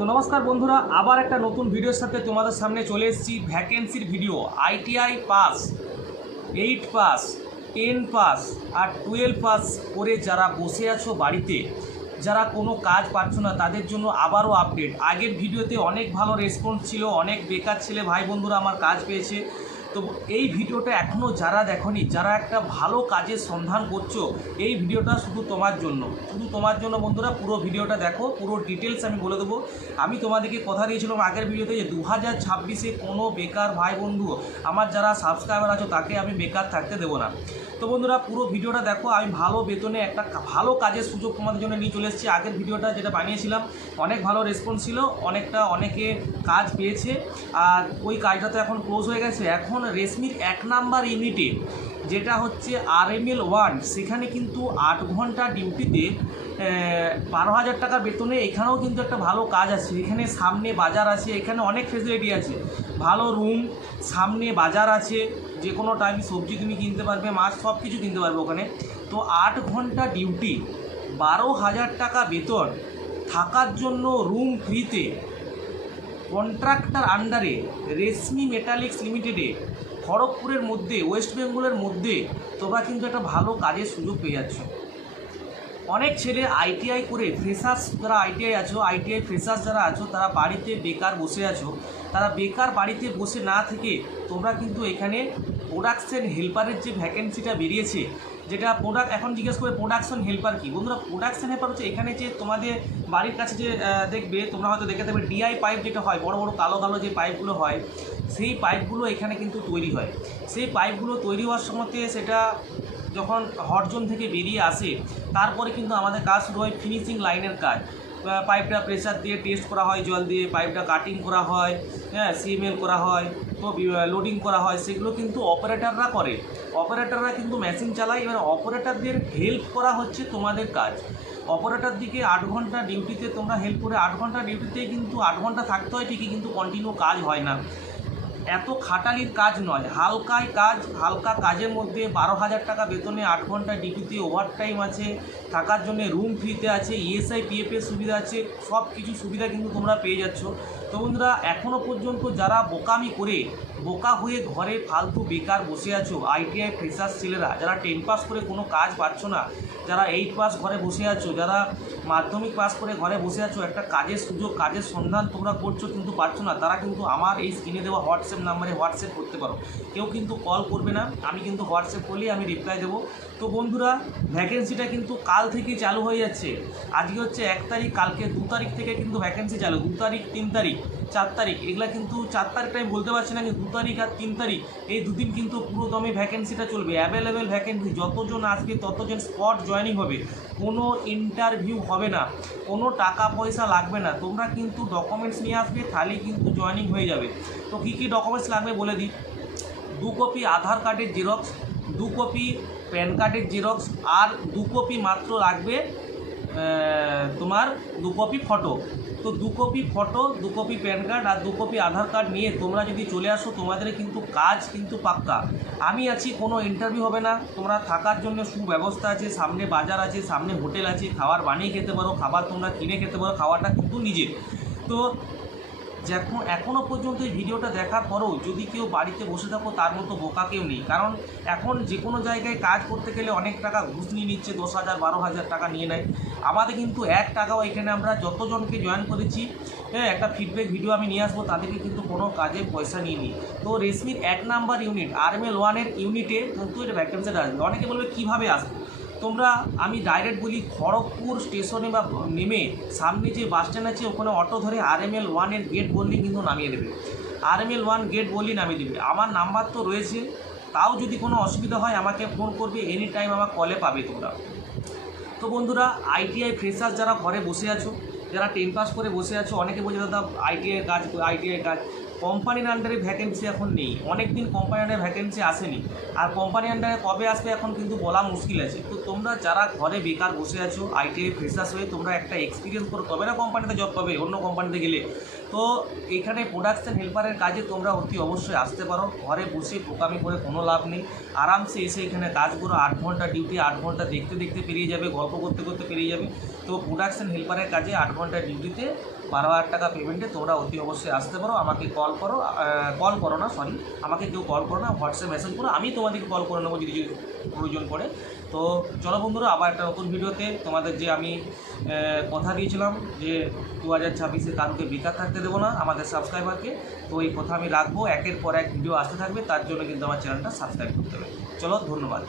তো নমস্কার বন্ধুরা, আবার একটা নতুন ভিডিওর সাথে তোমাদের সামনে চলে এসেছি। ভ্যাকেন্সির video. ITI pass, 8 pass, 10 pass আর 12 পাস করে যারা বসে আছো বাড়িতে, যারা কোনো কাজ পাচ্ছ না, তাদের জন্য আবারও আপডেট। আগের ভিডিওতে অনেক ভালো রেসপন্স ছিল, অনেক বেকার ছেলে ভাই বন্ধুরা আমার কাজ পেয়েছে। তো এই ভিডিওটা এখনও যারা দেখোনি, যারা একটা ভালো কাজের সন্ধান করছো, এই ভিডিওটা শুধু তোমার জন্য, বন্ধুরা। পুরো ভিডিওটা দেখো, পুরো ডিটেলস আমি বলে দেবো। আমি তোমাদেরকে কথা দিয়েছিলাম আগের ভিডিওতে যে 2026-এ কোনো বেকার ভাই বন্ধু আমার যারা সাবস্ক্রাইবার আছো তাকে আমি বেকার থাকতে দেবো না। তো বন্ধুরা পুরো ভিডিওটা দেখো। আমি ভালো বেতনে একটা ভালো কাজের সুযোগ তোমাদের জন্য নিয়ে চলে এসেছি। আগের ভিডিওটা যেটা বানিয়েছিলাম অনেক ভালো রেসপন্স ছিল, অনেকে কাজ পেয়েছে। আর ওই কাজটা তো এখন ক্লোজ হয়ে গেছে। এখন রেশমির 1 নাম্বার ইউনিটে যেটা হচ্ছে RML 1, সেখানে কিন্তু 8 ঘন্টা ডিউটিতে 12,000 টাকা বেতনে এখানেও কিন্তু একটা ভালো কাজ আছে। এখানে সামনে বাজার আছে, এখানে অনেক ফেসিলিটি আছে, ভালো রুম, সামনে বাজার আছে, যে কোনো টাইম সবজি তুমি কিনতে পারবে, মাছ সব কিছু কিনতে পারবে ওখানে। তো 8 ঘন্টা ডিউটি, 12,000 টাকা বেতন, থাকার জন্য রুম ফ্রিতে, কন্ট্রাক্টর আন্ডারে, রেশমি মেটালিক্স লিমিটেডে, খড়গপুরের মধ্যে, ওয়েস্ট বেঙ্গলের মধ্যে তোমরা কিন্তু একটা ভালো কাজের সুযোগ পেয়ে যাচ্ছ। অনেক ছেলে আইটিআই করে, ফ্রেশার্স যারা আইটিআই ফ্রেশার্স যারা আছো, তারা বাড়িতে বেকার বসে আছো। তারা বেকার বাড়িতে বসে না থেকে তোমরা কিন্তু এখানে প্রোডাকশন হেল্পারের যে ভ্যাকেন্সিটা বেরিয়েছে, যেটা এখন জিজ্ঞেস করে প্রোডাকশন হেল্পার কি। বন্ধুরা প্রোডাকশন হেল্পার হচ্ছে এখানে যে তোমাদের বাড়ির কাছে যে দেখবে, তোমরা হয়তো দেখে থাকবে ডিআই পাইপ যেটা হয়, বড় বড় কালো কালো যে পাইপগুলো হয়, সেই পাইপগুলো এখানে কিন্তু তৈরি হয়। সেই পাইপগুলো তৈরি হওয়ার সময়তে সেটা যখন হটজোন থেকে বেরিয়ে আসে, তারপরে কিন্তু আমাদের কাজ শুরু হয় ফিনিশিং লাইনের কাজ। পাইপটা প্রেসার দিয়ে টেস্ট করা হয়, জল দিয়ে পাইপটা কাটিং করা হয়, হ্যাঁ, সিএমএল করা হয়, তো লোডিং করা হয়। সেগুলো কিন্তু অপারেটররা করে। অপারেটররা কিন্তু মেশিন চালায়। এবার অপারেটরদের হেল্প করা হচ্ছে তোমাদের কাজ। অপারেটর দিকে 8 ঘন্টা ডিউটিতে তোমরা হেল্প করে, 8 ঘন্টা ডিউটিতেই কিন্তু 8 ঘন্টা থাকতে হয় ঠিকই, কিন্তু কন্টিনিউ কাজ হয় না। এত খাটালির কাজ নয়, হালকা কাজের মধ্যে 12,000 টাকা বেতনে, 8 ঘন্টা ডিউটিতে, ওভারটাইম আছে, থাকার জন্য রুম ফ্রিতে আছে, ইএসআই পিএফের সুবিধা আছে, সব কিছু সুবিধা কিন্তু তোমরা পেয়ে যাচ্ছ। তো বন্ধুরা এখনও পর্যন্ত যারা বোকামি করে, বোকা হয়ে ঘরে ফালতু বেকার বসে আছো, আইটিআই ফ্রেশার্স ছেলেরা, যারা 10 পাস করে কোনো কাজ পাচ্ছ না, যারা 8 পাস ঘরে বসে আছো, যারা মাধ্যমিক পাস করে ঘরে বসে আছো, একটা কাজের সুযোগ, কাজের সন্ধান তোমরা করছো কিন্তু পাচ্ছ না, তারা কিন্তু আমার এই স্ক্রিনে দেওয়া হোয়াটসঅ্যাপ নাম্বারে হোয়াটসঅ্যাপ করতে পারো। কেউ কিন্তু কল করবে না, আমি কিন্তু হোয়াটসঅ্যাপ করলেই আমি রিপ্লাই দেবো। তো বন্ধুরা ভ্যাকেন্সিটা কিন্তু কাল থেকেই চালু হয়ে যাচ্ছে। আজকে হচ্ছে 1 তারিখ, কালকে 2 তারিখ থেকে কিন্তু ভ্যাকেন্সি চালু। 2 তারিখ, 3 তারিখ, 4 তারিখ, এগুলা কিন্তু 4 তারিখটা আমি বলতে পারছি না, কিন্তু 2 তারিখ আর 3 তারিখ এই দুদিন কিন্তু পুরো দমে ভ্যাকেন্সিটা চলবে। অ্যাভেলেবেল ভ্যাকেন্সি, যতজন আসবে ততজন স্পট জয়েনিং হবে, কোনো ইন্টারভিউ হবে না, কোনো টাকা পয়সা লাগবে না। তোমরা কিন্তু ডকুমেন্টস নিয়ে আসবে, তাহলেই কিন্তু জয়েনিং হয়ে যাবে। তো কী কী ডকুমেন্টস লাগবে বলে দিই। 2 কপি আধার কার্ডের জেরক্স, 2 কপি প্যান কার্ডের জেরক্স, আর 2 কপি মাত্র লাগবে তোমার 2 কপি ফটো। তো 2 copy photo, 2 copy PAN card আর 2 কপি আধার কার্ড নিয়ে তোমরা যদি চলে আসো, তোমাদের কিন্তু কাজ কিন্তু পাক্কা। আমি আছি, কোনো ইন্টারভিউ হবে না। তোমরা থাকার জন্য সুব্যবস্থা আছে, সামনে বাজার আছে, সামনে হোটেল আছে, খাবার বানিয়ে খেতে পারো, খাবার তোমরা কিনে খেতে পারো, খাওয়াটা কিন্তু নিজের। তো এখনও পর্যন্ত এই ভিডিওটা দেখার পরেও যদি কেউ বাড়িতে বসে থাকো, তার মতো বোকা কেউ নেই। কারণ এখন যে কোনো জায়গায় কাজ করতে গেলে অনেক টাকা ঘুষ নিয়ে নিচ্ছে, 10,000 12,000 টাকা নিয়ে নেয়। আমাদের কিন্তু 1 টাকাও, এখানে আমরা যতজনকে জয়েন করেছি, হ্যাঁ, একটা ফিডব্যাক ভিডিও আমি নিয়ে আসবো, তাদেরকে কিন্তু কোনো কাজে পয়সা নিয়ে নিই। তো রেশমির 1 নাম্বার ইউনিট, RML 1-এর ইউনিটে কিন্তু এটা ভ্যাকেন্সিটা আসবে। অনেকে বলবে কীভাবে আসবে। তোমরা, আমি ডাইরেক্ট বলি, খড়গপুর স্টেশনে বা নেমে সামনে যে বাস স্ট্যান্ড আছে, ওখানে অটো ধরে RML 1-এর গেট বললেই কিন্তু নামিয়ে দেবে। RML 1 গেট বললেই নামিয়ে দেবে। আমার নাম্বার তো রয়েছে, তাও যদি কোনো অসুবিধা হয় আমাকে ফোন করবে, এনি টাইম আমার কলে পাবে তোমরা। তো বন্ধুরা আইটিআই ফ্রেশার্স যারা ঘরে বসে আছো, যারা 10 পাস করে বসে আছো, অনেকে বলছে দাদা আইটিআই কাজ, কোম্পানির আন্ডারে ভ্যাকেন্সি এখন নেই। অনেক দিন কোম্পানির আন্ডারে ভ্যাকেন্সি আসেনি, আর কোম্পানির আন্ডারে কবে আসবে এখন কিন্তু বলা মুশকিল আছে। তো তোমরা যারা ঘরে বেকার বসে আছো, আইটিআই ফ্রেশার্স হয়ে, তোমরা একটা এক্সপিরিয়েন্স করো, তবে না কোম্পানিতে জব পাবে, অন্য কোম্পানিতে গেলে। তো এখানে প্রোডাকশন হেল্পারের কাজে তোমরা অতি অবশ্যই আসতে পারো। ঘরে বসে বোকামি করে কোনো লাভ নেই, আরামসে এসে এখানে কাজ করো। 8 ঘন্টা ডিউটি, 8 ঘন্টা দেখতে দেখতে পেরিয়ে যাবে, গল্প করতে করতে পেরিয়ে যাবে। তো প্রোডাকশন হেল্পারের কাজে 8 ঘন্টা ডিউটিতে 12,000 টাকা পেমেন্টে তোমরা অতি অবশ্যই আসতে পারো। আমাকে কল করো না, আমাকে কেউ কল করো না, হোয়াটসঅ্যাপ মেসেজ করো, আমি তোমাদেরকে কল করে নেবো যদি প্রয়োজন পড়ে। তো চলো বন্ধুরা, আবার একটা নতুন ভিডিওতে তোমাদের যে আমি কথা দিয়েছিলাম যে 2026-এ কারোকে বেকার থাকতে দেবো না আমাদের সাবস্ক্রাইবারকে, তো এই কথা আমি রাখবো। একের পর এক ভিডিও আসতে থাকবে, তার জন্য কিন্তু আমার চ্যানেলটা সাবস্ক্রাইব করতে হবে। চলো, ধন্যবাদ।